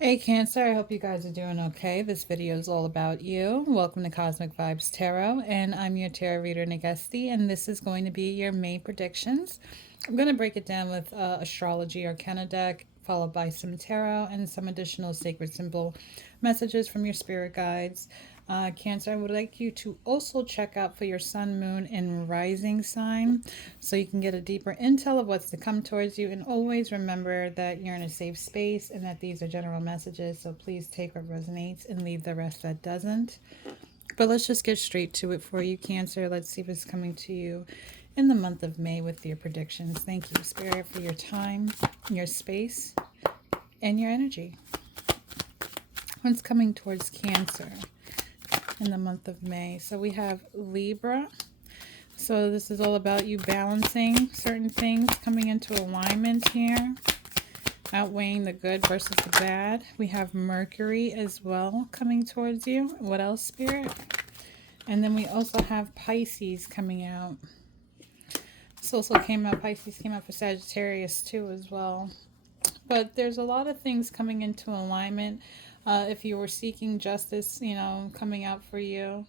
Hey Cancer, I hope you guys are doing okay. This video is all about you. Welcome to Cosmic Vibes Tarot, and I'm your tarot reader Nagesti, and this is going to be your May predictions. I'm going to break it down with astrology arcana deck, followed by some tarot and some additional sacred symbol messages from your spirit guides. Cancer, I would like you to also check out for your sun, moon, and rising sign so you can get a deeper intel of what's to come towards you. And always remember that you're in a safe space and that these are general messages. So please take what resonates and leave the rest that doesn't. But let's just get straight to it for you, Cancer. Let's see what's coming to you in the month of May with your predictions. Thank you, Spirit, for your time, your space, and your energy. What's coming towards Cancer in the month of May? So we have Libra. So this is all about you balancing certain things, coming into alignment here, outweighing the good versus the bad. We have Mercury as well coming towards you. What else, Spirit? And then we also have Pisces coming out. This also came out, Pisces came out for Sagittarius too as well. But there's a lot of things coming into alignment. If you were seeking justice, coming out for you,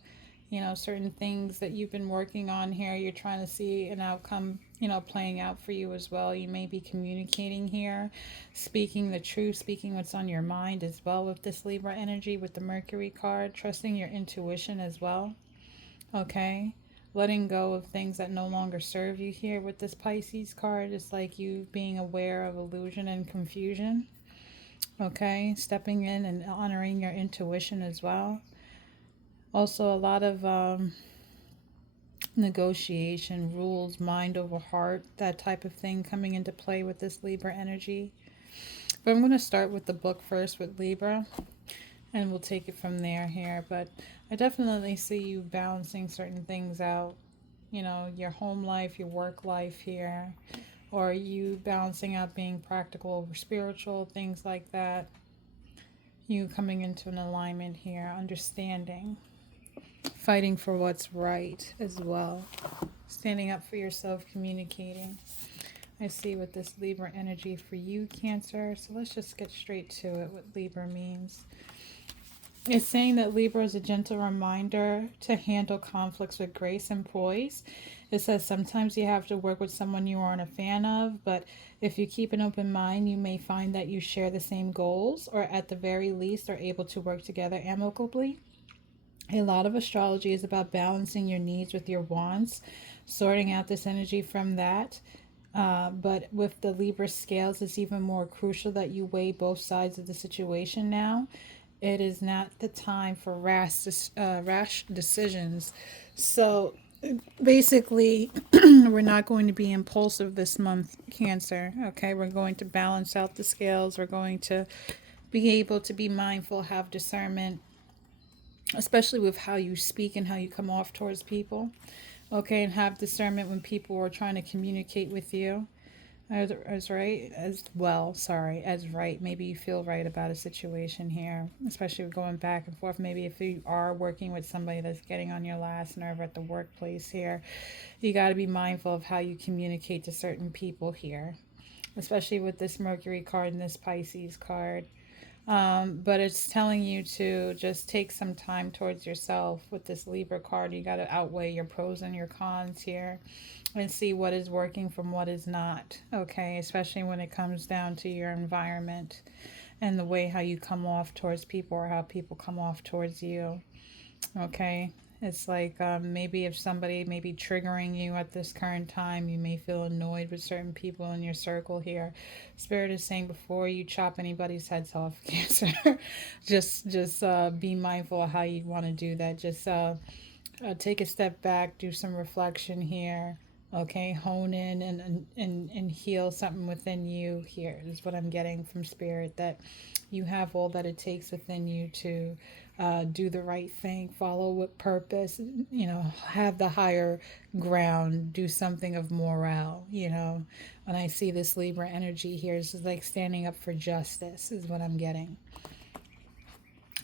certain things that you've been working on here, you're trying to see an outcome, playing out for you as well. You may be communicating here, speaking the truth, speaking what's on your mind as well with this Libra energy, with the Mercury card, trusting your intuition as well. Okay. Letting go of things that no longer serve you here with this Pisces card. It's like you being aware of illusion and confusion. Okay. Stepping in and honoring your intuition as well. Also, a lot of negotiation, rules, mind over heart, that type of thing coming into play with this Libra energy. But I'm going to start with the book first with Libra, and we'll take it from there here. But I definitely see you balancing certain things out, your home life, your work life here, or you balancing out being practical over spiritual, things like that. You coming into an alignment here, understanding, fighting for what's right as well, standing up for yourself, communicating. I see with this Libra energy for you, Cancer. So let's just get straight to it, what Libra means. It's saying that Libra is a gentle reminder to handle conflicts with grace and poise. It says sometimes you have to work with someone you aren't a fan of, but if you keep an open mind, you may find that you share the same goals, or at the very least are able to work together amicably. A lot of astrology is about balancing your needs with your wants, sorting out this energy from that. But with the Libra scales, it's even more crucial that you weigh both sides of the situation now. It is not the time for rash decisions. So basically, we're not going to be impulsive this month, Cancer. Okay, we're going to balance out the scales. We're going to be able to be mindful, have discernment, especially with how you speak and how you come off towards people. Okay, and have discernment when people are trying to communicate with you as right as well, sorry, as right. Maybe you feel right about a situation here, especially going back and forth. Maybe if you are working with somebody that's getting on your last nerve at the workplace here, you got to be mindful of how you communicate to certain people here, especially with this Mercury card and this Pisces card. But it's telling you to just take some time towards yourself with this Libra card. You got to outweigh your pros and your cons here and see what is working from what is not. Okay, especially when it comes down to your environment and the way how you come off towards people or how people come off towards you. Okay, it's like maybe if somebody may be triggering you at this current time, you may feel annoyed with certain people in your circle here. Spirit is saying before you chop anybody's heads off, Cancer, just be mindful of how you want to do that. Just take a step back, do some reflection here. Okay, hone in and heal something within you here is what I'm getting from Spirit, that you have all that it takes within you to do the right thing, follow with purpose, have the higher ground, do something of morale. When I see this Libra energy here, it's like standing up for justice is what I'm getting.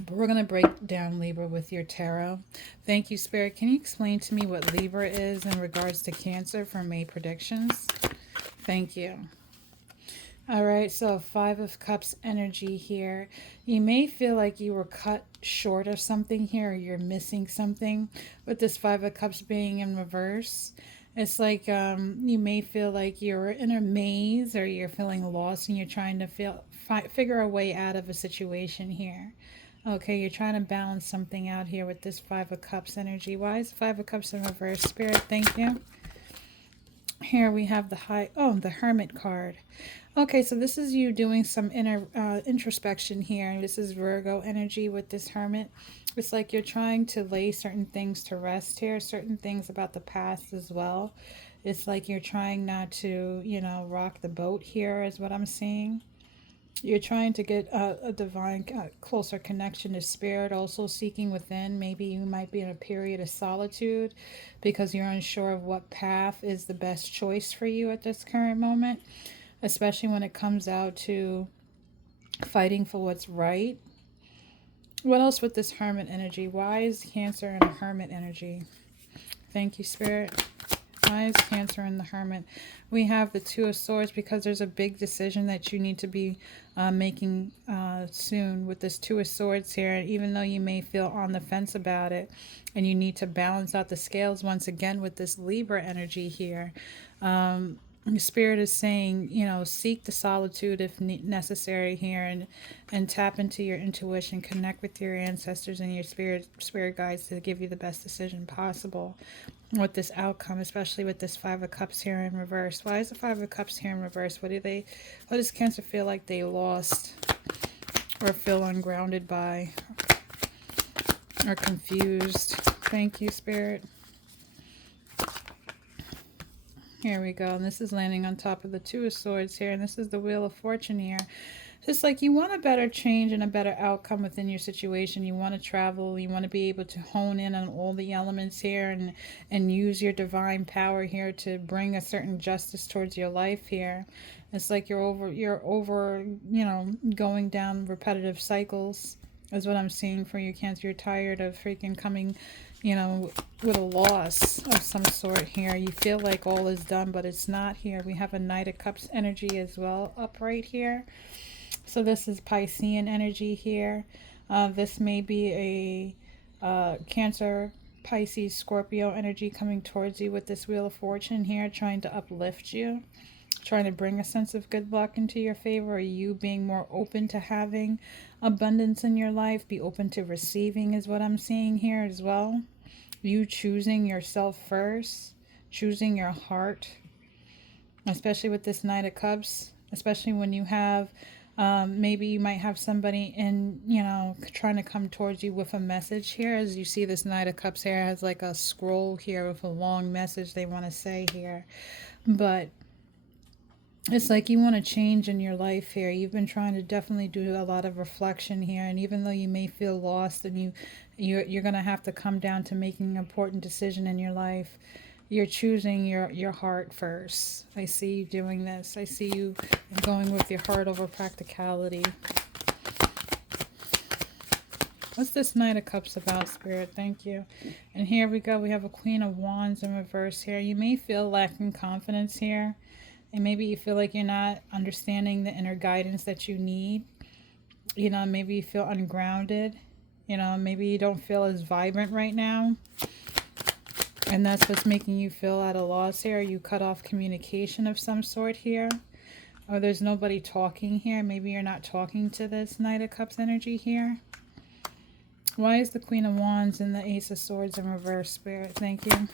But we're going to break down Libra with your tarot. Thank you, Spirit. Can you explain to me what Libra is in regards to Cancer for May predictions? Thank you. All right, so Five of Cups energy here. You may feel like you were cut short of something here, or you're missing something with this Five of Cups being in reverse. It's like you may feel like you're in a maze, or you're feeling lost and you're trying to figure a way out of a situation here. Okay, you're trying to balance something out here with this Five of Cups energy. Why is the Five of Cups in reverse? Spirit, thank you. Here we have the Hermit card. Okay, so this is you doing some inner introspection here. This is Virgo energy with this Hermit. It's like you're trying to lay certain things to rest here, certain things about the past as well. It's like you're trying not to, rock the boat here, is what I'm seeing. You're trying to get a divine, closer connection to spirit, also seeking within. Maybe you might be in a period of solitude because you're unsure of what path is the best choice for you at this current moment, especially when it comes out to fighting for what's right. What else with this Hermit energy? Why is Cancer in a Hermit energy? Thank you, Spirit. Why is Cancer in the Hermit? We have the Two of Swords because there's a big decision that you need to be making soon with this Two of Swords here. And even though you may feel on the fence about it, and you need to balance out the scales once again with this Libra energy here. The Spirit is saying, seek the solitude if necessary here, and tap into your intuition, connect with your ancestors and your spirit guides to give you the best decision possible with this outcome, especially with this Five of Cups here in reverse. Why is the Five of Cups here in reverse? What does Cancer feel like they lost or feel ungrounded by or confused? Thank you, Spirit. Here we go. And this is landing on top of the Two of Swords here. And this is the Wheel of Fortune here. Just like you want a better change and a better outcome within your situation. You want to travel. You want to be able to hone in on all the elements here and use your divine power here to bring a certain justice towards your life here. It's like you're over, going down repetitive cycles is what I'm seeing for you, Cancer. You're tired of freaking coming, with a loss of some sort here. You feel like all is done, but it's not here. We have a Knight of Cups energy as well up right here. So this is Piscean energy here. This may be a Cancer, Pisces, Scorpio energy coming towards you with this Wheel of Fortune here, trying to uplift you, trying to bring a sense of good luck into your favor, or you being more open to having abundance in your life, be open to receiving is what I'm seeing here as well. You choosing yourself first, choosing your heart, especially with this Knight of Cups, especially when you have maybe you might have somebody trying to come towards you with a message here. As you see, this Knight of Cups here has like a scroll here with a long message they want to say here. But it's like you want to change in your life here. You've been trying to definitely do a lot of reflection here. And even though you may feel lost and you're going to have to come down to making an important decision in your life, you're choosing your heart first. I see you doing this. I see you going with your heart over practicality. What's this Knight of Cups about, Spirit? Thank you. And here we go. We have a Queen of Wands in reverse here. You may feel lacking confidence here. And maybe you feel like you're not understanding the inner guidance that you need. Maybe you feel ungrounded. Maybe you don't feel as vibrant right now. And that's what's making you feel at a loss here. You cut off communication of some sort here. Or there's nobody talking here. Maybe you're not talking to this Knight of Cups energy here. Why is the Queen of Wands and the Ace of Swords in reverse, Spirit? Thank you.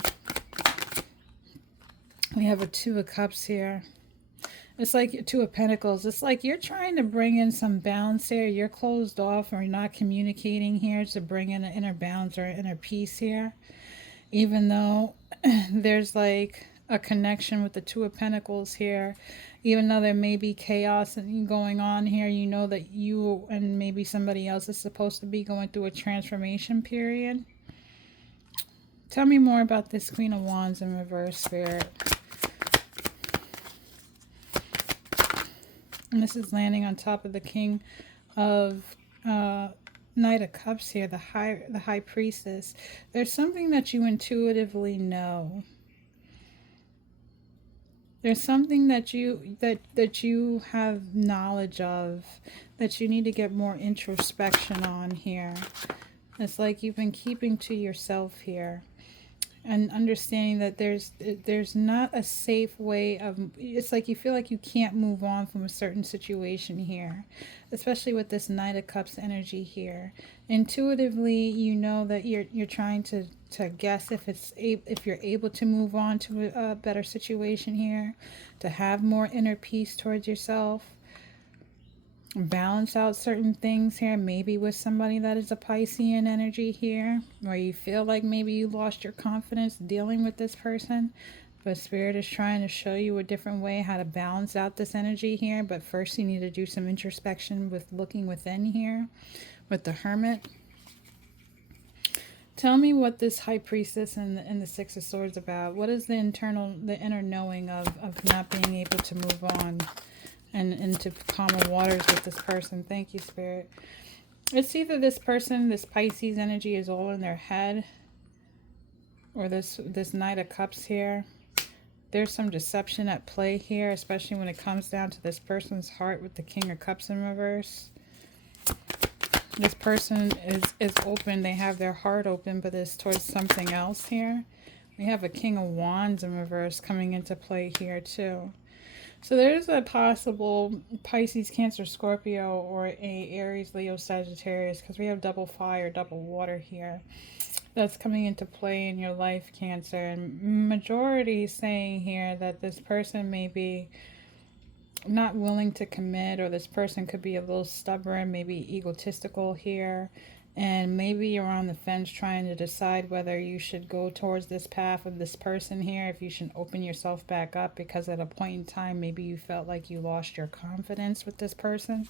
We have a Two of Cups here. It's like Two of Pentacles. It's like you're trying to bring in some balance here. You're closed off or not communicating here to bring in an inner balance or inner peace here. Even though there's like a connection with the Two of Pentacles here. Even though there may be chaos going on here, you know that you and maybe somebody else is supposed to be going through a transformation period. Tell me more about this Queen of Wands in reverse, Spirit. And this is landing on top of the King of Knight of Cups here, the High Priestess. There's something that you intuitively know. There's something that you have knowledge of that you need to get more introspection on here. It's like you've been keeping to yourself here, and understanding that there's not a safe way of, it's like you feel like you can't move on from a certain situation here, especially with this Knight of Cups energy here. Intuitively, you know that you're trying to guess if you're able to move on to a better situation here, to have more inner peace towards yourself, balance out certain things here, maybe with somebody that is a Piscean energy here, where you feel like maybe you lost your confidence dealing with this person, but Spirit is trying to show you a different way how to balance out this energy here. But first you need to do some introspection with looking within here with the Hermit. Tell me what this High Priestess and the Six of Swords about. What is the inner knowing of not being able to move on and into calmer waters with this person? Thank you, Spirit. It's either this person, this Pisces energy, is all in their head, or this Knight of Cups here. There's some deception at play here, especially when it comes down to this person's heart with the King of Cups in reverse. This person is open. They have their heart open, but it's towards something else here. We have a King of Wands in reverse coming into play here too. So there's a possible Pisces, Cancer, Scorpio, or a Aries, Leo, Sagittarius, because we have double fire, double water here. That's coming into play in your life, Cancer. And majority is saying here that this person may be not willing to commit, or this person could be a little stubborn, maybe egotistical here. And maybe you're on the fence trying to decide whether you should go towards this path of this person here, if you should open yourself back up, because at a point in time, maybe you felt like you lost your confidence with this person.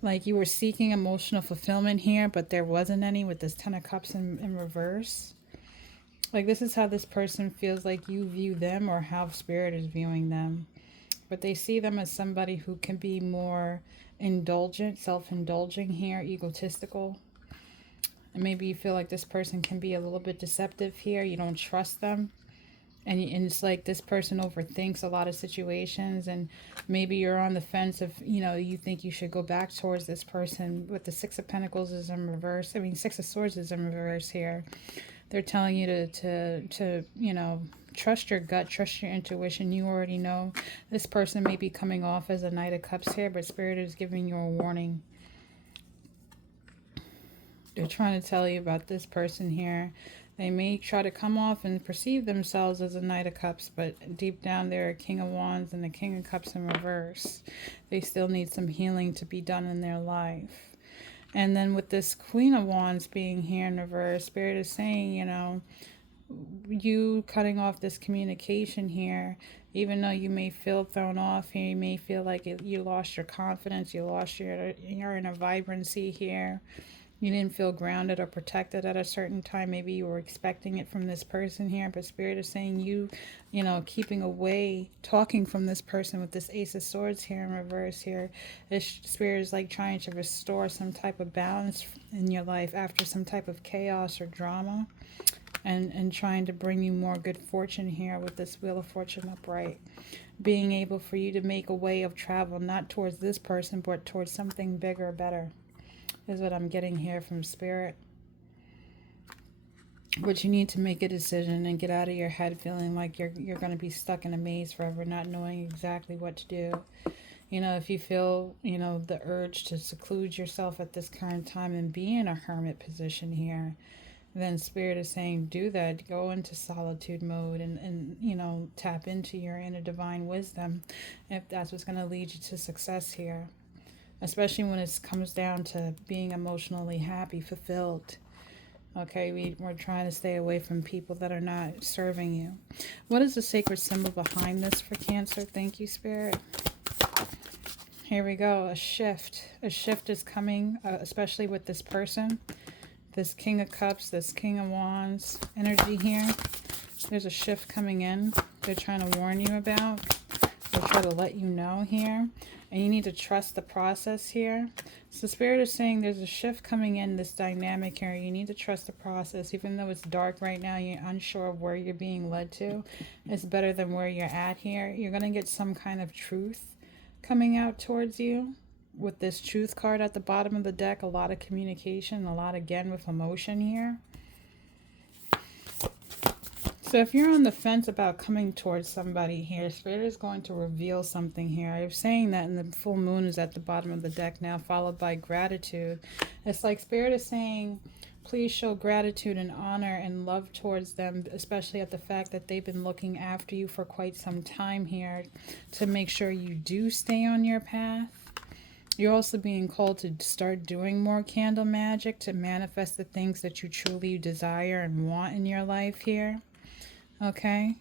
Like you were seeking emotional fulfillment here, but there wasn't any with this Ten of Cups in reverse. Like this is how this person feels like you view them, or how Spirit is viewing them. But they see them as somebody who can be more indulgent, self-indulging here, egotistical. And maybe you feel like this person can be a little bit deceptive here. You don't trust them. And it's like this person overthinks a lot of situations. And maybe you're on the fence of, you think you should go back towards this person. With the Six of Pentacles is in reverse. I mean, Six of Swords is in reverse here. They're telling you to trust your gut, trust your intuition. You already know this person may be coming off as a Knight of Cups here, but Spirit is giving you a warning. They're trying to tell you about this person here. They may try to come off and perceive themselves as a Knight of Cups, but deep down they're a King of Wands and a King of Cups in reverse. They still need some healing to be done in their life. And then with this Queen of Wands being here in reverse, Spirit is saying, you cutting off this communication here, even though you may feel thrown off here, you may feel like you lost your confidence, you lost your inner vibrancy here. You didn't feel grounded or protected at a certain time. Maybe you were expecting it from this person here, but Spirit is saying keeping away, talking from this person with this Ace of Swords here in reverse here. This Spirit is like trying to restore some type of balance in your life after some type of chaos or drama, and trying to bring you more good fortune here with this Wheel of Fortune upright. Being able for you to make a way of travel, not towards this person, but towards something bigger, better, is what I'm getting here from Spirit. But you need to make a decision and get out of your head feeling like you're going to be stuck in a maze forever, not knowing exactly what to do. If you feel, the urge to seclude yourself at this current time and be in a hermit position here, then Spirit is saying do that. Go into solitude mode and tap into your inner divine wisdom, if that's what's going to lead you to success here. Especially when it comes down to being emotionally happy, fulfilled. Okay, we're trying to stay away from people that are not serving you. What is the sacred symbol behind this for Cancer? Thank you, Spirit. Here we go, a shift. A shift is coming, especially with this person. This King of Cups, this King of Wands energy here. There's a shift coming in. They're trying to warn you about. They try to let you know here. And you need to trust the process here. So Spirit is saying there's a shift coming in this dynamic here. You need to trust the process. Even though it's dark right now, you're unsure of where you're being led to. It's better than where you're at here. You're going to get some kind of truth coming out towards you. With this truth card at the bottom of the deck, a lot of communication, a lot again with emotion here. So if you're on the fence about coming towards somebody here, Spirit is going to reveal something here. I'm saying that, and the full moon is at the bottom of the deck now, followed by gratitude. It's like Spirit is saying, please show gratitude and honor and love towards them, especially at the fact that they've been looking after you for quite some time here to make sure you do stay on your path. You're also being called to start doing more candle magic to manifest the things that you truly desire and want in your life here. Okay,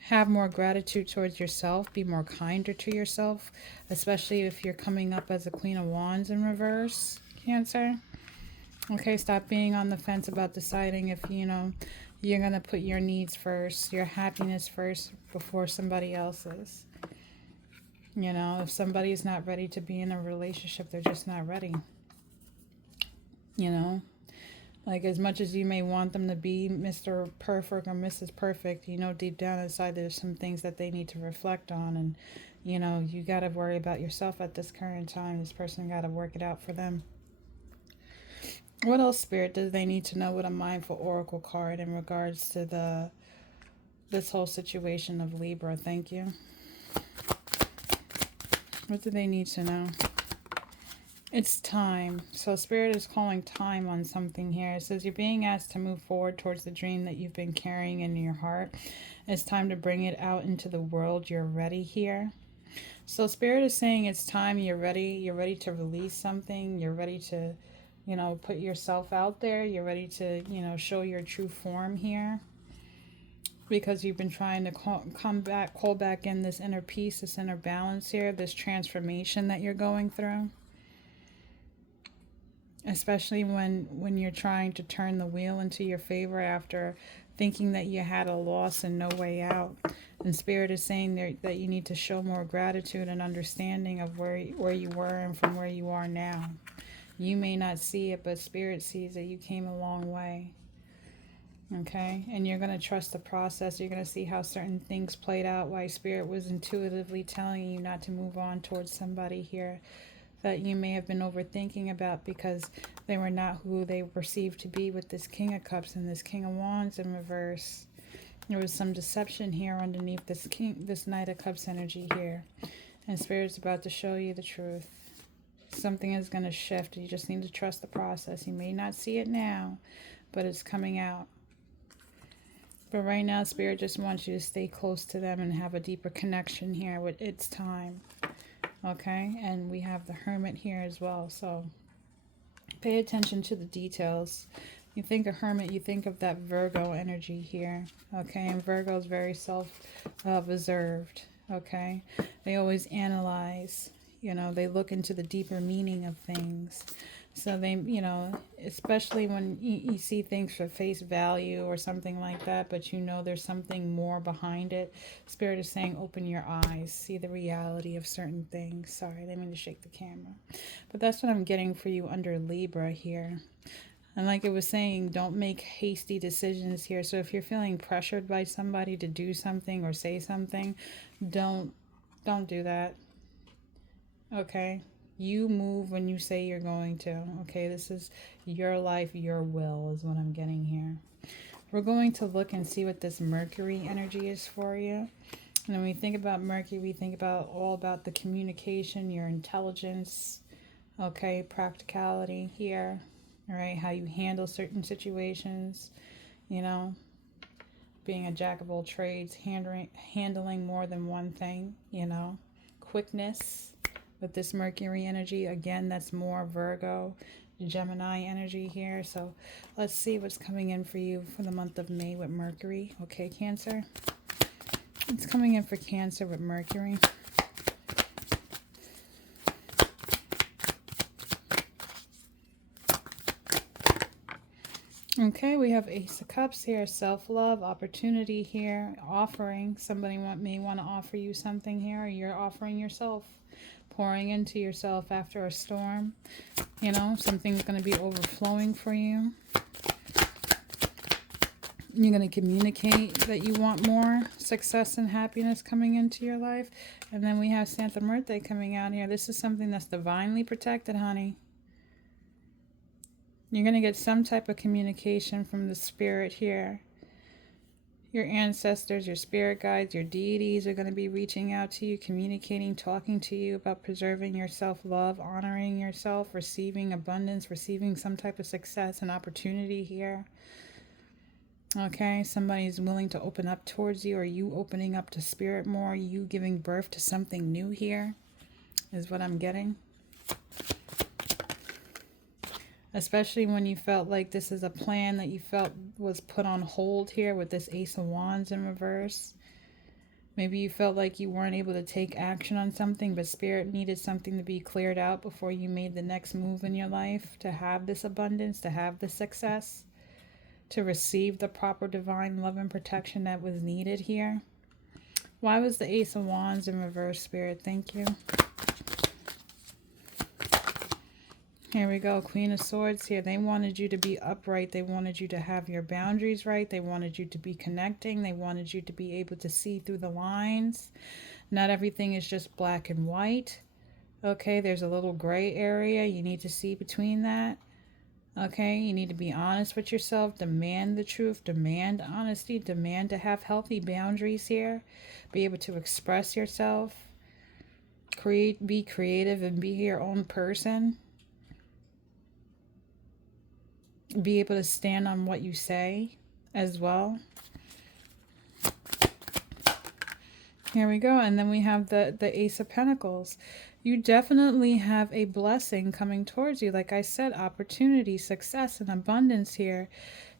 have more gratitude towards yourself. Be more kinder to yourself, especially if you're coming up as a Queen of Wands in reverse, Cancer. Okay, stop being on the fence about deciding if, you know, you're going to put your needs first, your happiness first before somebody else's. You know, if somebody's not ready to be in a relationship, they're just not ready. You know? Like, as much as you may want them to be Mr. Perfect or Mrs. Perfect, you know, deep down inside there's some things that they need to reflect on. And, you know, you got to worry about yourself at this current time. This person got to work it out for them. What else, Spirit, do they need to know with a Mindful Oracle card in regards to this whole situation of Libra? Thank you. What do they need to know? It's time. So Spirit is calling time on something here. It says you're being asked to move forward towards the dream that you've been carrying in your heart. It's time to bring it out into the world. You're ready here. So Spirit is saying it's time. You're ready. You're ready to release something. You're ready to, you know, put yourself out there. You're ready to, you know, show your true form here. Because you've been trying to call back in this inner peace, this inner balance here, this transformation that you're going through. Especially when you're trying to turn the wheel into your favor after thinking that you had a loss and no way out. And Spirit is saying that you need to show more gratitude and understanding of where you were and from where you are now. You may not see it, but Spirit sees that you came a long way. Okay? And you're going to trust the process. You're going to see how certain things played out, why Spirit was intuitively telling you not to move on towards somebody here that you may have been overthinking about because they were not who they perceived to be with this King of Cups and this King of Wands in reverse. There was some deception here underneath this Knight of Cups energy here. And Spirit's about to show you the truth. Something is going to shift. You just need to trust the process. You may not see it now, but it's coming out. But right now, Spirit just wants you to stay close to them and have a deeper connection here with its time. Okay, and we have the Hermit here as well, so pay attention to the details. You think of Hermit, you think of that Virgo energy here, okay, and Virgo is very self-reserved, okay. They always analyze, you know, they look into the deeper meaning of things. So they, you know, especially when you see things for face value or something like that, but you know there's something more behind it. Spirit is saying open your eyes, see the reality of certain things. Sorry, I didn't mean to shake the camera. But that's what I'm getting for you under Libra here. And like it was saying, don't make hasty decisions here. So if you're feeling pressured by somebody to do something or say something, don't do that. Okay? You move when you say you're going to. Okay, this is your life, your will is what I'm getting here. We're going to look and see what this Mercury energy is for you. And when we think about Mercury, we think about all about the communication, your intelligence, okay, practicality here, all right, how you handle certain situations, you know, being a jack of all trades, handling more than one thing, you know, quickness. With this Mercury energy, again, that's more Virgo, Gemini energy here. So let's see what's coming in for you for the month of May with Mercury. Okay, Cancer. It's coming in for Cancer with Mercury. Okay, we have Ace of Cups here, self-love, opportunity here, offering. Somebody may want to offer you something here, or you're offering yourself, pouring into yourself after a storm. You know, something's going to be overflowing for you. You're going to communicate that you want more success and happiness coming into your life. And then we have Santa Muerte coming out here. This is something that's divinely protected, honey. You're going to get some type of communication from the spirit here. Your ancestors, your spirit guides, your deities are going to be reaching out to you, communicating, talking to you about preserving your self-love, honoring yourself, receiving abundance, receiving some type of success and opportunity here. Okay, somebody's willing to open up towards you, or you opening up to spirit more, you giving birth to something new here is what I'm getting. Especially when you felt like this is a plan that you felt was put on hold here with this Ace of Wands in reverse. Maybe you felt like you weren't able to take action on something, but Spirit needed something to be cleared out before you made the next move in your life to have this abundance, to have the success, to receive the proper divine love and protection that was needed here. Why was the Ace of Wands in reverse, Spirit? Thank you. Here we go, Queen of Swords here. They wanted you to be upright. They wanted you to have your boundaries right. They wanted you to be connecting. They wanted you to be able to see through the lines. Not everything is just black and white. Okay, there's a little gray area. You need to see between that. Okay, you need to be honest with yourself. Demand the truth. Demand honesty. Demand to have healthy boundaries here. Be able to express yourself. Be creative and be your own person. Be able to stand on what you say as well. Here we go. And then we have the Ace of Pentacles. You definitely have a blessing coming towards you. Like I said, opportunity, success, and abundance here.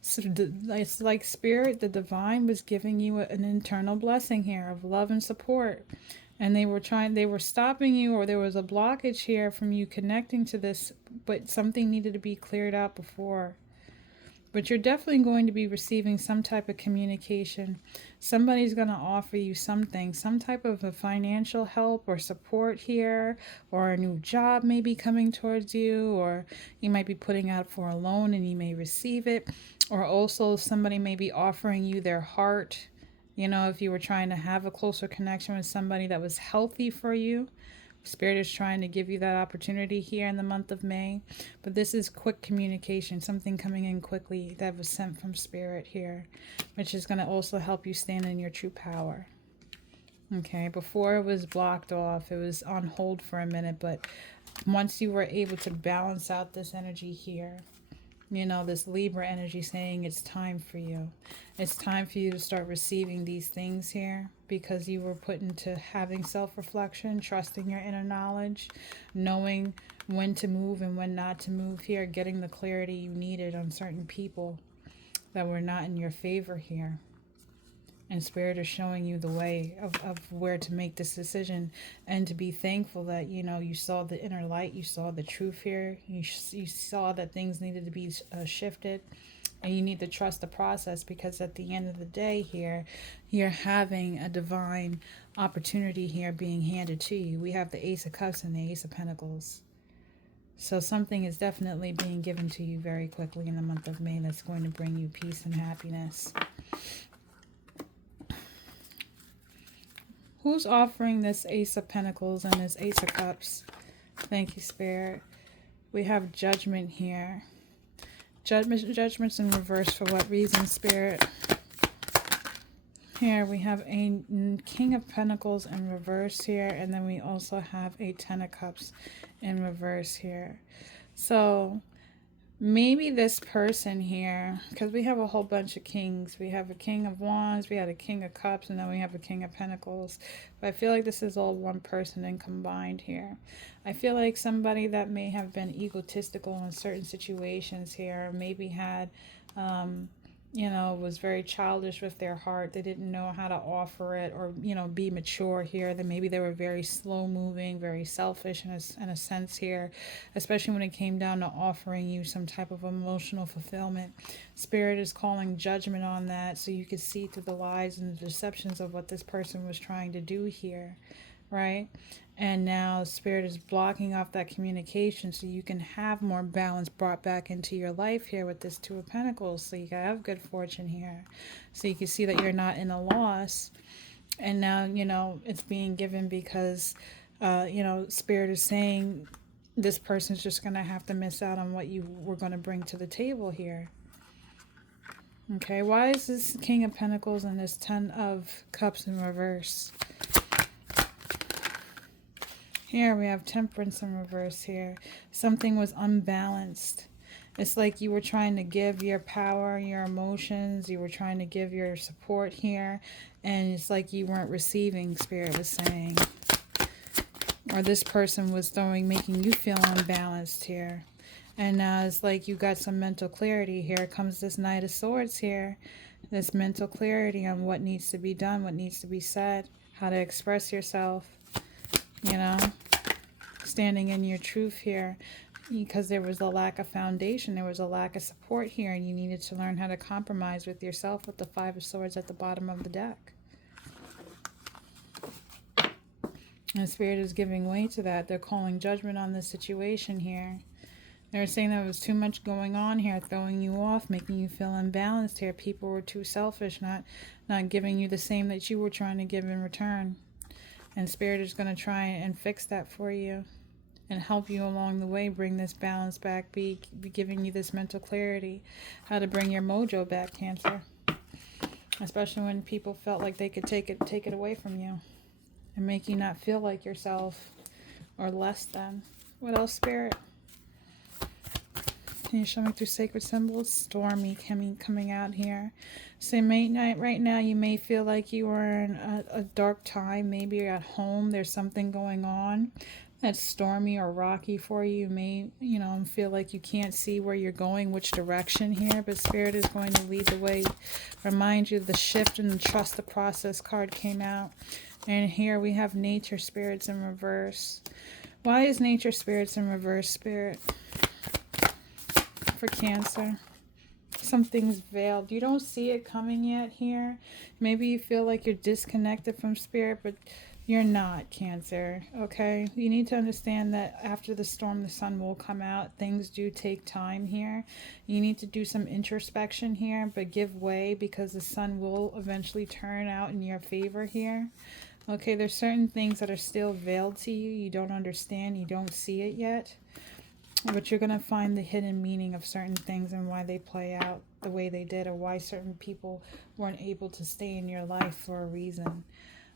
So it's like Spirit, the divine, was giving you an internal blessing here of love and support. And they were stopping you, or there was a blockage here from you connecting to this, but something needed to be cleared out before. But you're definitely going to be receiving some type of communication. Somebody's going to offer you something, some type of a financial help or support here, or a new job may be coming towards you, or you might be putting out for a loan and you may receive it. Or also somebody may be offering you their heart. You know, if you were trying to have a closer connection with somebody that was healthy for you. Spirit is trying to give you that opportunity here in the month of May. But this is quick communication, something coming in quickly that was sent from Spirit here, which is going to also help you stand in your true power. Okay, before it was blocked off, it was on hold for a minute, but once you were able to balance out this energy here, you know, this Libra energy saying it's time for you. It's time for you to start receiving these things here, because you were put into having self-reflection, trusting your inner knowledge, knowing when to move and when not to move here, getting the clarity you needed on certain people that were not in your favor here. And Spirit is showing you the way of where to make this decision, and to be thankful that, you know, you saw the inner light, you saw the truth here, you saw that things needed to be shifted, and you need to trust the process, because at the end of the day here, you're having a divine opportunity here being handed to you. We have the Ace of Cups and the Ace of Pentacles. So something is definitely being given to you very quickly in the month of May that's going to bring you peace and happiness. Who's offering this Ace of Pentacles and this Ace of Cups? Thank you, Spirit. We have Judgment here. Judgment's in reverse. For what reason, Spirit? Here we have a King of Pentacles in reverse here. And then we also have a Ten of Cups in reverse here. So maybe this person here, because we have a whole bunch of kings. We have a King of Wands, we have a King of Cups, and then we have a King of Pentacles. But I feel like this is all one person and combined here. I feel like somebody that may have been egotistical in certain situations here, maybe had was very childish with their heart. They didn't know how to offer it or, be mature here. That maybe they were very slow moving, very selfish in a sense here, especially when it came down to offering you some type of emotional fulfillment. Spirit is calling judgment on that so you could see through the lies and the deceptions of what this person was trying to do here, right? And now Spirit is blocking off that communication so you can have more balance brought back into your life here with this Two of Pentacles. So you can have good fortune here. So you can see that you're not in a loss. And now, it's being given because, Spirit is saying this person's just going to have to miss out on what you were going to bring to the table here. Okay, why is this King of Pentacles and this Ten of Cups in reverse? Here we have Temperance in reverse here. Something was unbalanced. It's like you were trying to give your power, your emotions, you were trying to give your support here, and it's like you weren't receiving, Spirit was saying. Or this person was making you feel unbalanced here. And now it's like you got some mental clarity. Here comes this Knight of Swords here. This mental clarity on what needs to be done, what needs to be said, how to express yourself. Standing in your truth here, because there was a lack of foundation, there was a lack of support here, and you needed to learn how to compromise with yourself with the Five of Swords at the bottom of the deck. And Spirit is giving way to that. They're calling judgment on this situation here. They're saying there was too much going on here, throwing you off, making you feel unbalanced here. People were too selfish, not giving you the same that you were trying to give in return. And Spirit is going to try and fix that for you and help you along the way, bring this balance back, be giving you this mental clarity, how to bring your mojo back, Cancer. Especially when people felt like they could take it away from you and make you not feel like yourself or less than. What else, Spirit? Can you show me through sacred symbols? Stormy coming out here. So right now you may feel like you are in a dark time. Maybe you're at home. There's something going on that's stormy or rocky for you. You may, feel like you can't see where you're going, which direction here. But Spirit is going to lead the way. Remind you of the shift and trust the process card came out. And here we have nature spirits in reverse. Why is nature spirits in reverse, Spirit? For Cancer. Something's veiled. You don't see it coming yet here. Maybe you feel like you're disconnected from Spirit, but you're not, Cancer. Okay? You need to understand that after the storm, the sun will come out. Things do take time here. You need to do some introspection here, but give way because the sun will eventually turn out in your favor here. Okay, there's certain things that are still veiled to you. You don't understand. You don't see it yet. But you're going to find the hidden meaning of certain things and why they play out the way they did, or why certain people weren't able to stay in your life for a reason.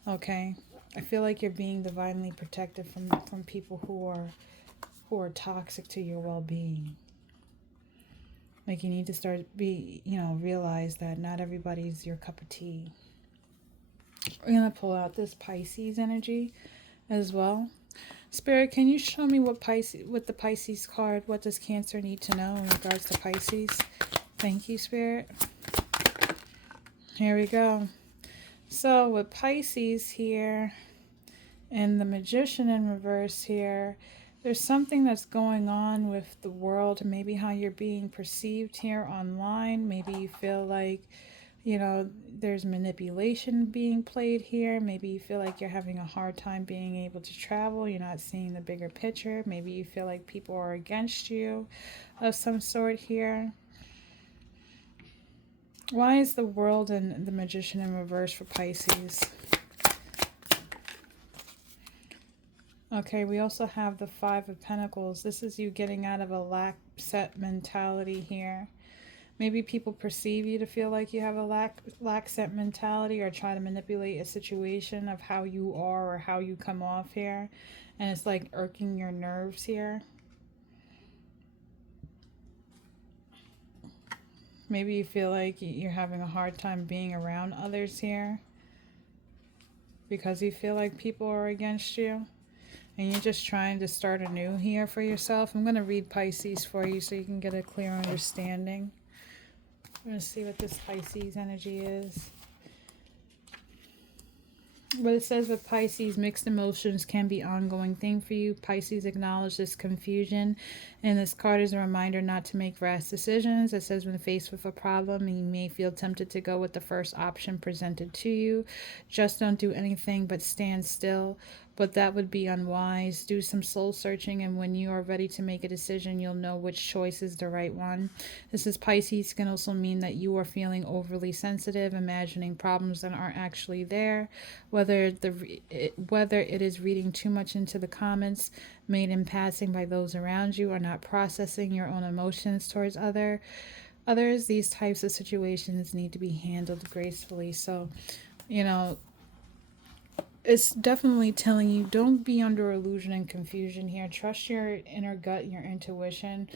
Okay? I feel like you're being divinely protected from people who are toxic to your well-being. Like you need to start realize that not everybody's your cup of tea. We're going to pull out this Pisces energy as well. Spirit, can you show me with the Pisces card, what does Cancer need to know in regards to Pisces? Thank you, Spirit. Here we go. So with Pisces here and the Magician in reverse here, there's something that's going on with the world, maybe how you're being perceived here online. Maybe you feel like there's manipulation being played here. Maybe you feel like you're having a hard time being able to travel. You're not seeing the bigger picture. Maybe you feel like people are against you of some sort here. Why is the World and the Magician in reverse for Pisces? Okay, we also have the Five of Pentacles. This is you getting out of a lack-set mentality here. Maybe people perceive you to feel like you have a lack-set mentality, or try to manipulate a situation of how you are or how you come off here. And it's like irking your nerves here. Maybe you feel like you're having a hard time being around others here because you feel like people are against you. And you're just trying to start anew here for yourself. I'm going to read Pisces for you so you can get a clear understanding. Let's see what this Pisces energy is. But it says with Pisces, mixed emotions can be an ongoing thing for you. Pisces acknowledge this confusion. And this card is a reminder not to make rash decisions. It says when faced with a problem, you may feel tempted to go with the first option presented to you. Just don't do anything but stand still. But that would be unwise. Do some soul searching, and when you are ready to make a decision, you'll know which choice is the right one. This is Pisces can also mean that you are feeling overly sensitive, imagining problems that aren't actually there. Whether it is reading too much into the comments made in passing by those around you, or not processing your own emotions towards others, these types of situations need to be handled gracefully. So, you know, it's definitely telling you don't be under illusion and confusion here. Trust your inner gut and your intuition.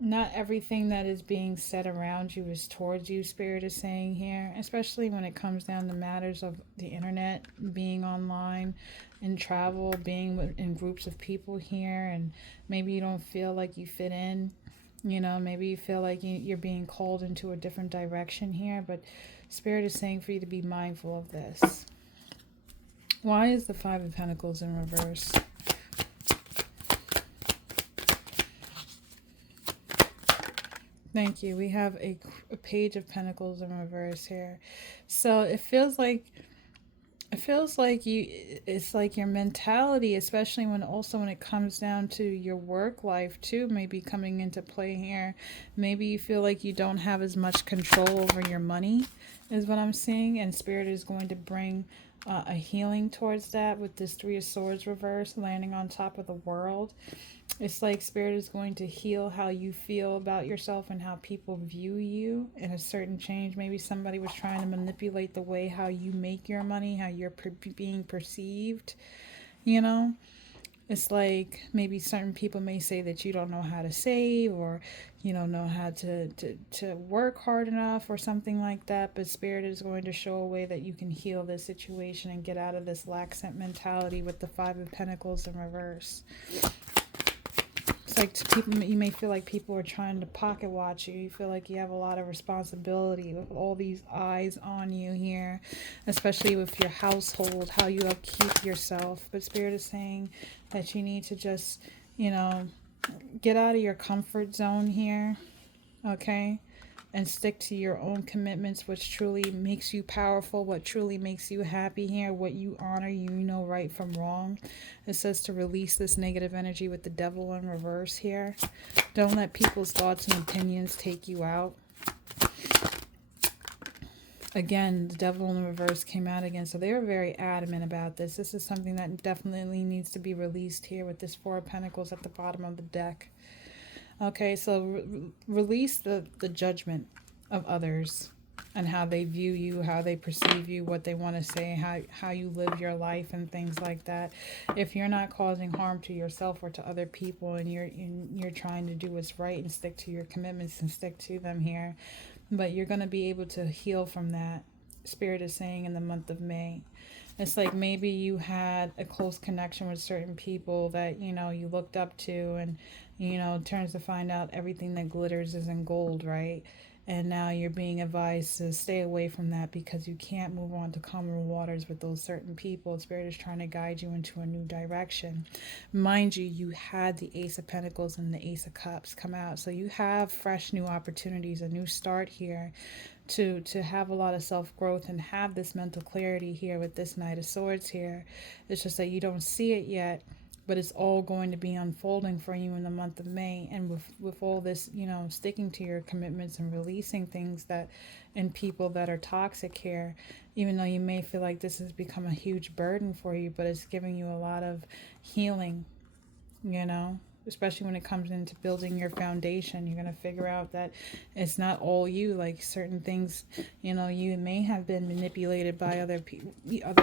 Not everything that is being said around you is towards you, Spirit is saying here, especially when it comes down to matters of the internet, being online and travel, being in groups of people here, and maybe you don't feel like you fit in. You know, maybe you feel like you're being called into a different direction here, but Spirit is saying for you to be mindful of this. Why is the Five of Pentacles in reverse? Thank you. We have a Page of Pentacles in reverse here. So it feels like it's like your mentality, especially when it comes down to your work life too, maybe coming into play here. Maybe you feel like you don't have as much control over your money, is what I'm seeing, and Spirit is going to bring a healing towards that with this Three of Swords reverse landing on top of the World. It's like Spirit is going to heal how you feel about yourself and how people view you in a certain change. Maybe somebody was trying to manipulate the way how you make your money, how you're being perceived, you know? It's like maybe certain people may say that you don't know how to save, or you don't know how to work hard enough or something like that. But Spirit is going to show a way that you can heal this situation and get out of this laxant mentality with the Five of Pentacles in reverse. It's like to people, you may feel like people are trying to pocket watch you. You feel like you have a lot of responsibility with all these eyes on you here, especially with your household, how you upkeep yourself. But Spirit is saying that you need to just, you know, get out of your comfort zone here, okay? And stick to your own commitments, which truly makes you powerful, what truly makes you happy here, what you honor, you know right from wrong. It says to release this negative energy with the Devil in reverse here. Don't let people's thoughts and opinions take you out. Again, the Devil in reverse came out again, so they were very adamant about this. This is something that definitely needs to be released here with this Four of Pentacles at the bottom of the deck. Okay, so release the judgment of others and how they view you, how they perceive you, what they want to say, how you live your life and things like that. If you're not causing harm to yourself or to other people, and you're trying to do what's right and stick to your commitments and stick to them here, but you're going to be able to heal from that, Spirit is saying, in the month of May. It's like maybe you had a close connection with certain people that, you know, you looked up to, and, you know, it turns to find out everything that glitters isn't gold, right? And now you're being advised to stay away from that because you can't move on to calmer waters with those certain people. Spirit is trying to guide you into a new direction. Mind you, you had the Ace of Pentacles and the Ace of Cups come out. So you have fresh new opportunities, a new start here to have a lot of self-growth and have this mental clarity here with this Knight of Swords here. It's just that you don't see it yet, but it's all going to be unfolding for you in the month of May. And with all this, you know, sticking to your commitments and releasing things that and people that are toxic here, even though you may feel like this has become a huge burden for you, but it's giving you a lot of healing, you know, especially when it comes into building your foundation. You're going to figure out that it's not all you. Like certain things, you know, you may have been manipulated by other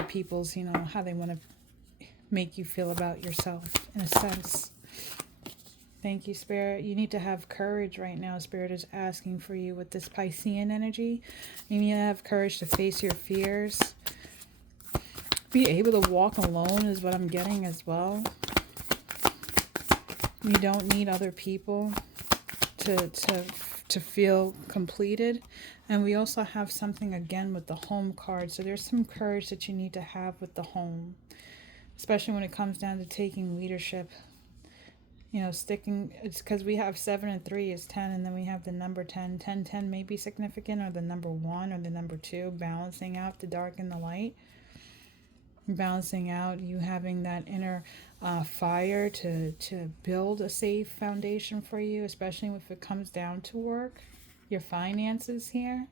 people's, you know, how they want to make you feel about yourself, in a sense. Thank you, Spirit. You need to have courage right now. Spirit is asking for you with this Piscean energy. You need to have courage to face your fears. Be able to walk alone is what I'm getting as well. You don't need other people to feel completed. And we also have something again with the home card. So there's some courage that you need to have with the home, especially when it comes down to taking leadership. You know, sticking, it's because we have 7 and 3 is 10, and then we have the number 10. 10, 10 may be significant, or the number 1 or the number 2, balancing out the dark and the light, balancing out you having that inner fire to build a safe foundation for you, especially if it comes down to work, your finances here.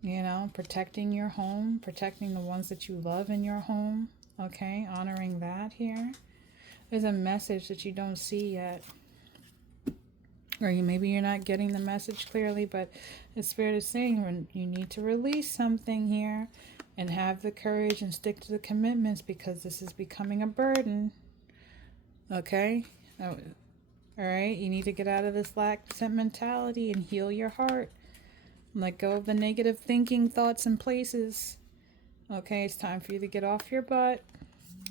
You know, protecting your home, protecting the ones that you love in your home. Okay, honoring that here. There's a message that you don't see yet. Or maybe you're not getting the message clearly, but the Spirit is saying when you need to release something here and have the courage and stick to the commitments, because this is becoming a burden. Okay? All right? You need to get out of this lack mentality and heal your heart. Let go of the negative thinking, thoughts, and places. Okay, it's time for you to get off your butt.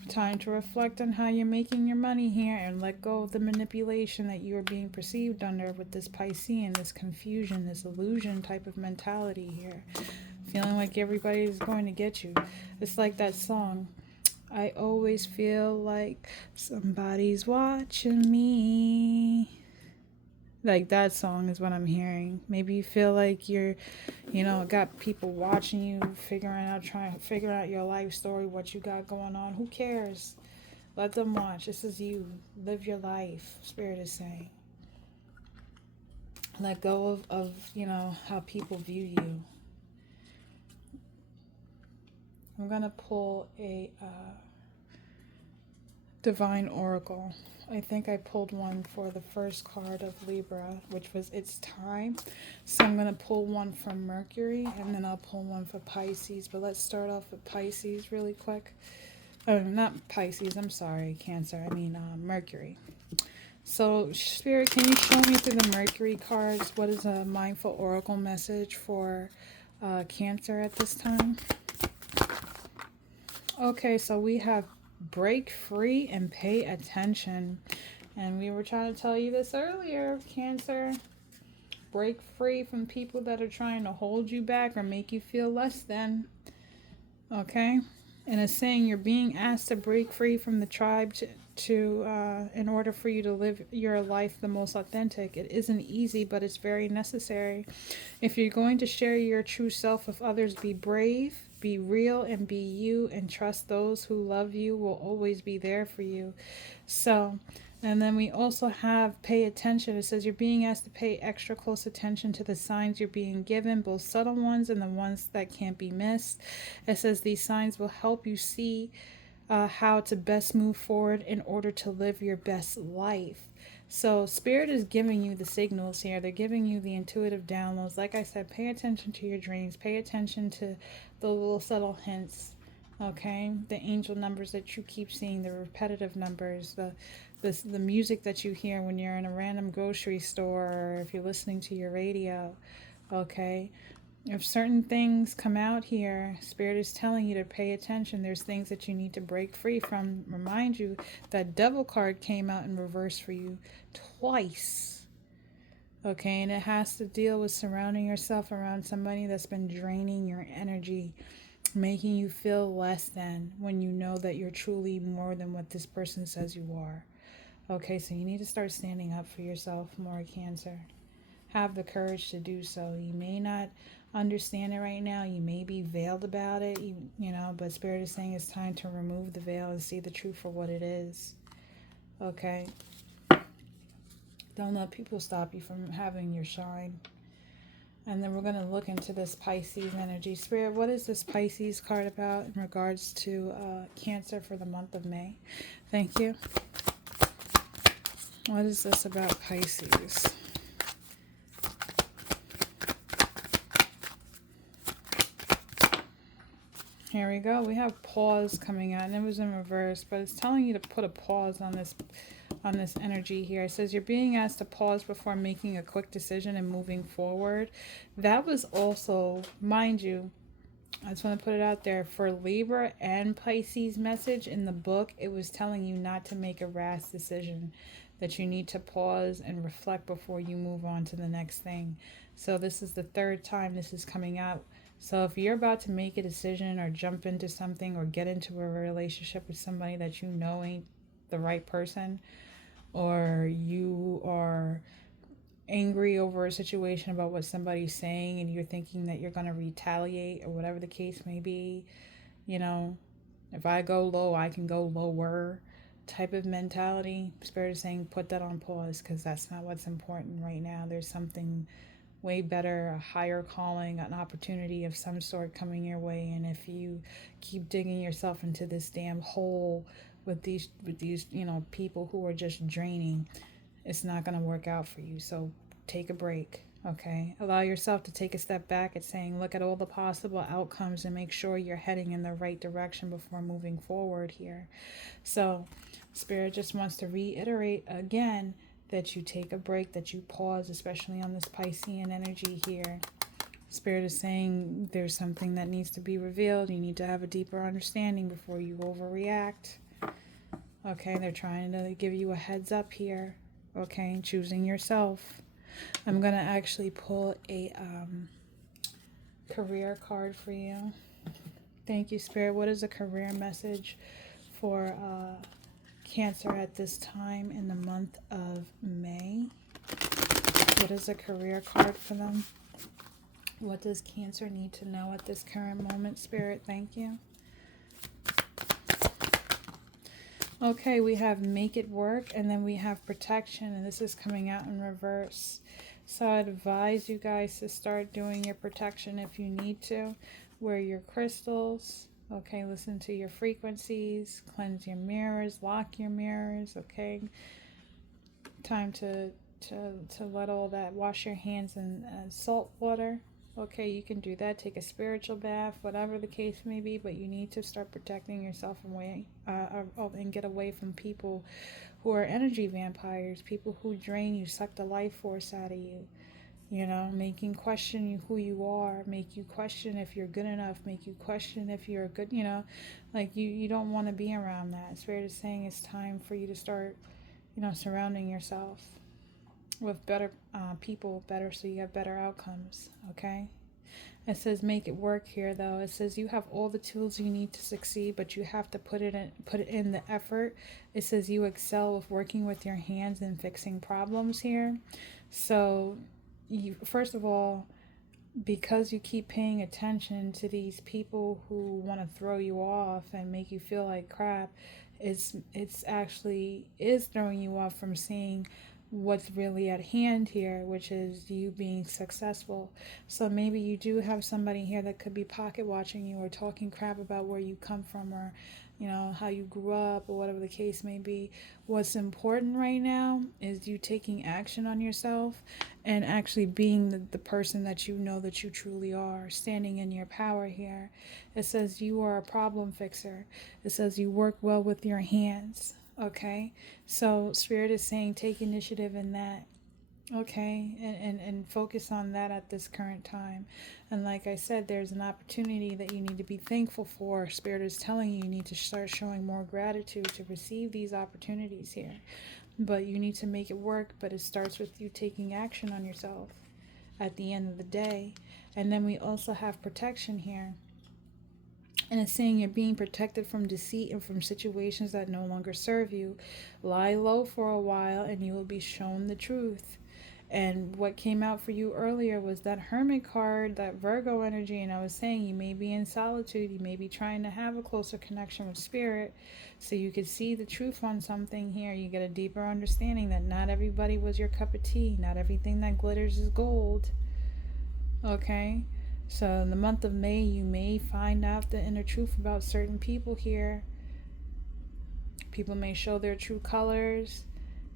Time to reflect on how you're making your money here and let go of the manipulation that you are being perceived under with this Piscean, this confusion, this illusion type of mentality here. Feeling like everybody is going to get you. It's like that song, I always feel like somebody's watching me. Like that song is what I'm hearing. Maybe you feel like you're, you know, got people watching you, trying to figure out your life story, what you got going on. Who cares? Let them watch. This is you. Live your life, Spirit is saying. Let go of you know, how people view you. I'm going to pull a Divine Oracle. I think I pulled one for the first card of Libra, which was It's Time. So I'm going to pull one from Mercury, and then I'll pull one for Pisces. But let's start off with Pisces really quick. Oh, not Pisces, I'm sorry, Cancer. I mean Mercury. So, Spirit, can you show me through the Mercury cards what is a mindful oracle message for Cancer at this time? Okay, so we have break free and pay attention. And we were trying to tell you this earlier, Cancer. Break free from people that are trying to hold you back or make you feel less than. Okay? And it's saying you're being asked to break free from the tribe in order for you to live your life the most authentic. It isn't easy, but it's very necessary. If you're going to share your true self with others, be brave, be real, and be you, and trust those who love you will always be there for you. So, and then we also have pay attention. It says you're being asked to pay extra close attention to the signs you're being given, both subtle ones and the ones that can't be missed. It says these signs will help you see how to best move forward in order to live your best life. So Spirit is giving you the signals here. They're giving you the intuitive downloads. Like I said, pay attention to your dreams. Pay attention to the little subtle hints. Okay? The angel numbers that you keep seeing, the repetitive numbers, the music that you hear when you're in a random grocery store, or if you're listening to your radio. Okay? If certain things come out here, Spirit is telling you to pay attention. There's things that you need to break free from. Remind you that Devil card came out in reverse for you twice. Okay, and it has to deal with surrounding yourself around somebody that's been draining your energy, making you feel less than, when you know that you're truly more than what this person says you are. Okay, so you need to start standing up for yourself more, Cancer. Have the courage to do so. You may not understand it right now. You may be veiled about it, you know, but Spirit is saying it's time to remove the veil and see the truth for what it is. Okay? Don't let people stop you from having your shine. And then we're going to look into this Pisces energy. Spirit, what is this Pisces card about in regards to Cancer for the month of May? Thank you. What is this about Pisces? Here we go. We have pause coming out, and it was in reverse, but it's telling you to put a pause on this energy here. It says you're being asked to pause before making a quick decision and moving forward. That was also, mind you, I just want to put it out there, for Libra and Pisces message in the book, it was telling you not to make a rash decision. that you need to pause and reflect before you move on to the next thing. So this is the third time this is coming out. So if you're about to make a decision or jump into something or get into a relationship with somebody that you know ain't the right person, or you are angry over a situation about what somebody's saying and you're thinking that you're going to retaliate or whatever the case may be, you know, if I go low, I can go lower type of mentality. Spirit is saying put that on pause, because that's not what's important right now. There's something way better, a higher calling, an opportunity of some sort coming your way. And if you keep digging yourself into this damn hole with these people who are just draining, it's not going to work out for you. So take a break. Okay, allow yourself to take a step back. It's saying look at all the possible outcomes and make sure you're heading in the right direction before moving forward here. So Spirit just wants to reiterate again that you take a break, that you pause, especially on this Piscean energy here. Spirit is saying there's something that needs to be revealed. You need to have a deeper understanding before you overreact. Okay, they're trying to give you a heads up here. Okay, choosing yourself. I'm going to actually pull a career card for you. Thank you, Spirit. What is a career message for Cancer at this time in the month of May? What is a career card for them? What does Cancer need to know at this current moment, Spirit? Thank you. Okay, we have make it work, and then we have protection, and this is coming out in reverse. So I advise you guys to start doing your protection if you need to. Wear your crystals. Okay, listen to your frequencies. Cleanse your mirrors. Lock your mirrors. Okay, time to let all that. Wash your hands in salt water. Okay, you can do that. Take a spiritual bath, whatever the case may be, but you need to start protecting yourself and get away from people who are energy vampires, people who drain you, suck the life force out of you, you know, making question who you are, make you question if you're good enough, make you question if you're good, you know, like you don't want to be around that. Spirit is saying it's time for you to start, you know, surrounding yourself with better people, so you have better outcomes. Okay, it says make it work here, though. It says you have all the tools you need to succeed, but you have to put in the effort. It says you excel with working with your hands and fixing problems here. So you, first of all, because you keep paying attention to these people who want to throw you off and make you feel like crap, it's actually is throwing you off from seeing what's really at hand here, which is you being successful. So maybe you do have somebody here that could be pocket watching you or talking crap about where you come from, or you know, how you grew up, or whatever the case may be. What's important right now is you taking action on yourself and actually being the person that you know that you truly are, standing in your power here. It says you are a problem fixer. It says you work well with your hands. Okay, so Spirit is saying take initiative in that. Okay, and focus on that at this current time. And like I said, there's an opportunity that you need to be thankful for. Spirit is telling you need to start showing more gratitude to receive these opportunities here. But you need to make it work, but it starts with you taking action on yourself at the end of the day. And then we also have protection here. And it's saying you're being protected from deceit and from situations that no longer serve you. Lie low for a while and you will be shown the truth. And what came out for you earlier was that Hermit card, that Virgo energy. And I was saying you may be in solitude. You may be trying to have a closer connection with Spirit so you could see the truth on something here. You get a deeper understanding that not everybody was your cup of tea. Not everything that glitters is gold. Okay? So in the month of May, you may find out the inner truth about certain people here. People may show their true colors,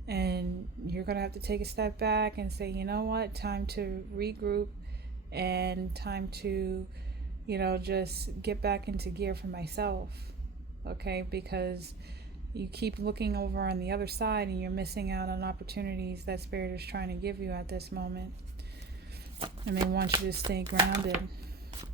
and you're going to have to take a step back and say, you know what, time to regroup and time to, you know, just get back into gear for myself. Okay, because you keep looking over on the other side and you're missing out on opportunities that Spirit is trying to give you at this moment. And they want you to stay grounded.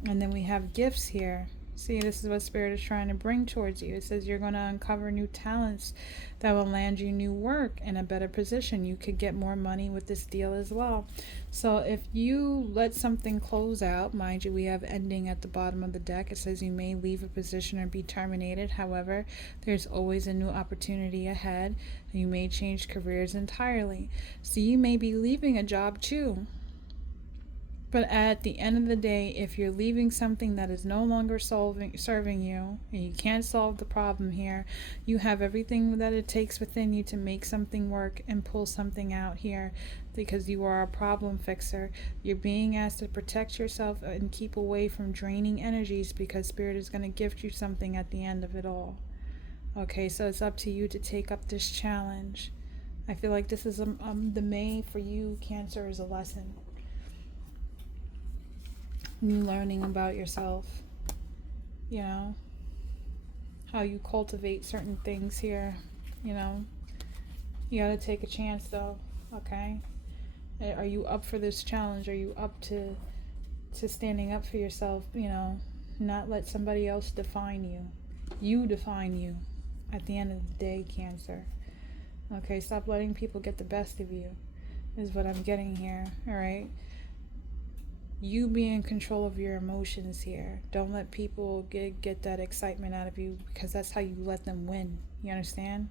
And then we have gifts here. See, this is what Spirit is trying to bring towards you. It says you're going to uncover new talents that will land you new work in a better position. You could get more money with this deal as well. So if you let something close out, mind you, we have ending at the bottom of the deck. It says you may leave a position or be terminated. However, there's always a new opportunity ahead. You may change careers entirely. So you may be leaving a job too. But at the end of the day, if you're leaving something that is no longer serving you, and you can't solve the problem here, you have everything that it takes within you to make something work and pull something out here, because you are a problem fixer. You're being asked to protect yourself and keep away from draining energies, because Spirit is going to gift you something at the end of it all. Okay, so it's up to you to take up this challenge. I feel like this is the May for you, Cancer, is a lesson. You learning about yourself, you know, how you cultivate certain things here, you know. You gotta take a chance though, okay? Are you up for this challenge? Are you up to standing up for yourself, you know, not let somebody else define you. You define you at the end of the day, Cancer. Okay, stop letting people get the best of you, is what I'm getting here, alright? You be in control of your emotions here. Don't let people get that excitement out of you, because that's how you let them win. You understand?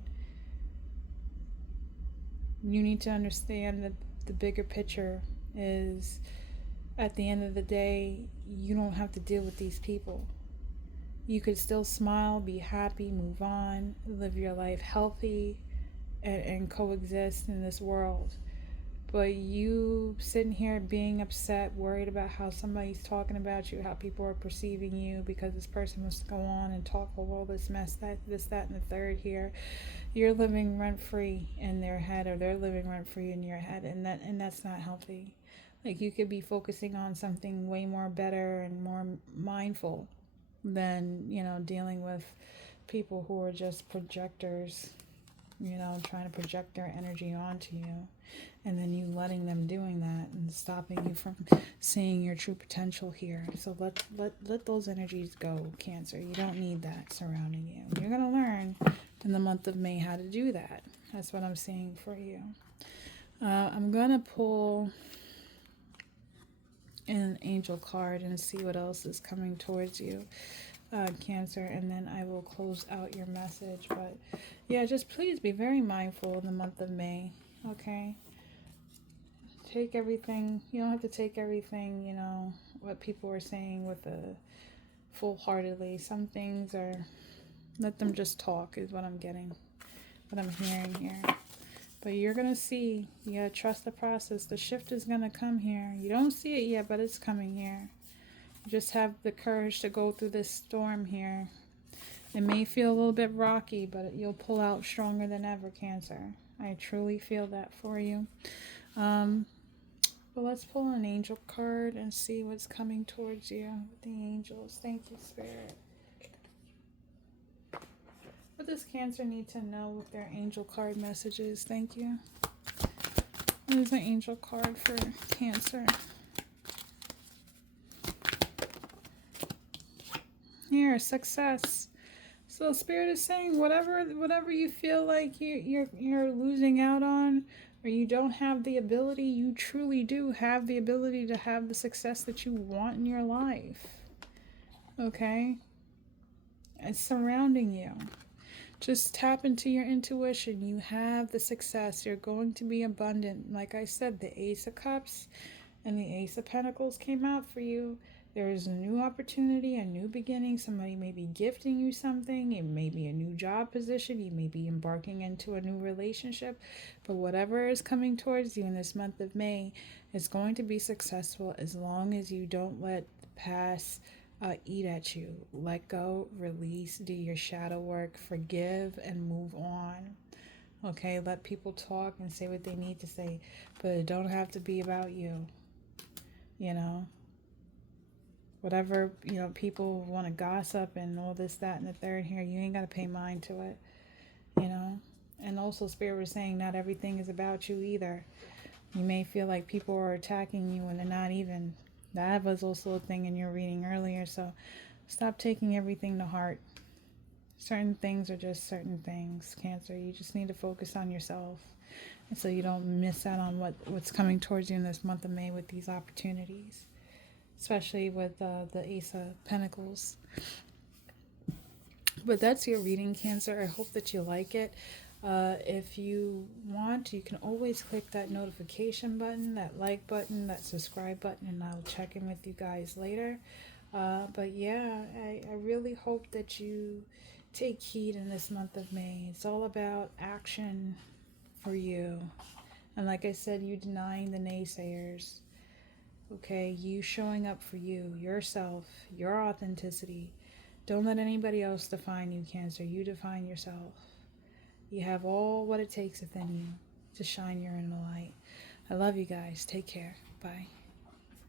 You need to understand that the bigger picture is, at the end of the day, you don't have to deal with these people. You could still smile, be happy, move on, live your life healthy, and coexist in this world. But you sitting here being upset, worried about how somebody's talking about you, how people are perceiving you, because this person wants to go on and talk all this mess, that, and the third here. You're living rent-free in their head, or they're living rent-free in your head, and that's not healthy. Like, you could be focusing on something way more better and more mindful than, you know, dealing with people who are just projectors, you know, trying to project their energy onto you. And then you letting them doing that and stopping you from seeing your true potential here. So let those energies go, Cancer. You don't need that surrounding you. You're going to learn in the month of May how to do that. That's what I'm seeing for you. I'm going to pull an angel card and see what else is coming towards you, Cancer, and then I will close out your message. But yeah, just please be very mindful in the month of May, okay? Take everything, you don't have to take everything, you know, what people are saying with a full-heartedly. Some things are, let them just talk, is what I'm getting, what I'm hearing here. But you're going to see, you got to trust the process. The shift is going to come here. You don't see it yet, but it's coming here. You just have the courage to go through this storm here. It may feel a little bit rocky, but you'll pull out stronger than ever, Cancer. I truly feel that for you. But let's pull an angel card and see what's coming towards you with the angels. Thank you, Spirit. What does Cancer need to know with their angel card messages? Thank you. What is an angel card for Cancer? Here, success. So Spirit is saying whatever you feel like you're losing out on, or you don't have the ability, you truly do have the ability to have the success that you want in your life. Okay? It's surrounding you. Just tap into your intuition. You have the success. You're going to be abundant. Like I said, the Ace of Cups and the Ace of Pentacles came out for you. There is a new opportunity, a new beginning. Somebody may be gifting you something. It may be a new job position. You may be embarking into a new relationship. But whatever is coming towards you in this month of May is going to be successful, as long as you don't let the past eat at you. Let go, release, do your shadow work, forgive, and move on. Okay, let people talk and say what they need to say, but it don't have to be about you. You know? Whatever, you know, people want to gossip and all this, that, and the third here, you ain't got to pay mind to it, you know. And also, Spirit was saying not everything is about you either. You may feel like people are attacking you and they're not even. That was also a thing in your reading earlier. So Stop taking everything to heart. Certain things are just certain things, Cancer. You just need to focus on yourself. And so you don't miss out on what's coming towards you in this month of May with these opportunities. Especially with the Ace of Pentacles. But that's your reading, Cancer. I hope that you like it. If you want, you can always click that notification button, that like button, that subscribe button, and I'll check in with you guys later. But yeah, I really hope that you take heed in this month of May. It's all about action for you. And like I said, you denying the naysayers. Okay, you showing up for you, yourself, your authenticity. Don't let anybody else define you, Cancer. You define yourself. You have all what it takes within you to shine your inner light. I love you guys. Take care. Bye.